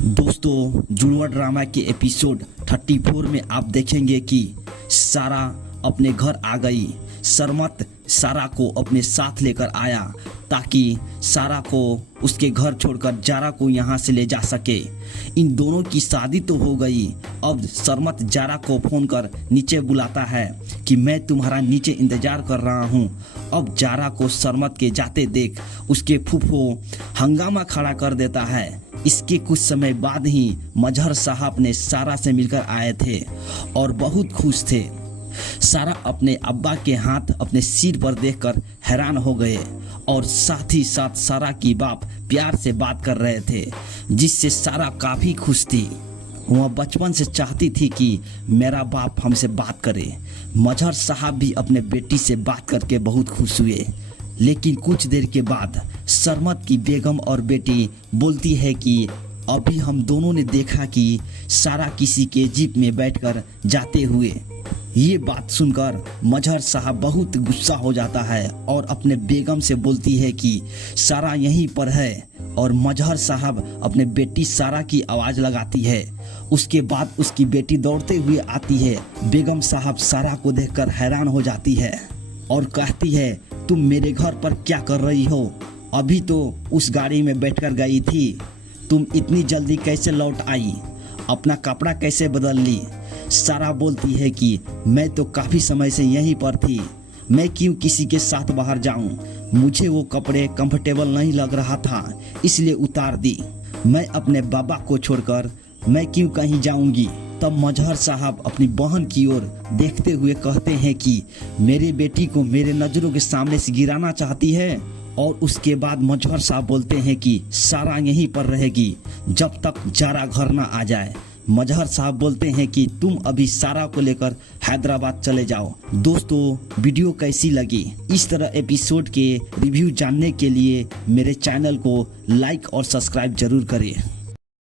दोस्तों, जुड़वा ड्रामा के एपिसोड 34 में आप देखेंगे कि सारा अपने घर आ गई। सरमत सारा को अपने साथ लेकर आया ताकि सारा को उसके घर छोड़कर जारा को यहाँ से ले जा सके। इन दोनों की शादी तो हो गई। अब सरमत जारा को फ़ोन कर नीचे बुलाता है कि मैं तुम्हारा नीचे इंतज़ार कर रहा हूँ। अब जारा को सरमत के जाते देख उसके फूफो हंगामा खड़ा कर देता है। इसके कुछ समय बाद ही मजहर साहब ने सारा से मिलकर आए थे और बहुत खुश थे। सारा अपने अब्बा के हाथ अपने सिर पर देखकर हैरान हो गए और साथ ही साथ सारा की बाप प्यार से बात कर रहे थे, जिससे सारा काफ़ी खुश थी। वह बचपन से चाहती थी कि मेरा बाप हमसे बात करे। मजहर साहब भी अपने बेटी से बात करके बहुत खुश हुए। लेकिन कुछ देर के बाद सरमत की बेगम और बेटी बोलती है कि अभी हम दोनों ने देखा कि सारा किसी के जीप में बैठकर जाते हुए। ये बात सुनकर मजहर साहब बहुत गुस्सा हो जाता है और अपने बेगम से बोलती है कि सारा यहीं पर है। और मजहर साहब अपने बेटी सारा की आवाज़ लगाती है। उसके बाद उसकी बेटी दौड़ते हुए आती है। बेगम साहब सारा को देखकर हैरान हो जाती है और कहती है, तुम मेरे घर पर क्या कर रही हो? अभी तो उस गाड़ी में बैठकर गई थी, तुम इतनी जल्दी कैसे लौट आई? अपना कपड़ा कैसे बदल ली? सारा बोलती है कि मैं तो काफ़ी समय से यहीं पर थी, मैं क्यों किसी के साथ बाहर जाऊं? मुझे वो कपड़े कंफर्टेबल नहीं लग रहा था, इसलिए उतार दी। मैं अपने बाबा को छोड़कर मैं क्यों कहीं जाऊंगी? तब मजहर साहब अपनी बहन की ओर देखते हुए कहते हैं कि मेरे बेटी को मेरे नज़रों के सामने से गिराना चाहती है। और उसके बाद मजहर साहब बोलते हैं कि सारा यहीं पर रहेगी जब तक जारा घर ना आ जाए। मजहर साहब बोलते हैं कि तुम अभी सारा को लेकर हैदराबाद चले जाओ। दोस्तों, वीडियो कैसी लगी? इस तरह एपिसोड के रिव्यू जानने के लिए मेरे चैनल को लाइक और सब्सक्राइब जरूर करें।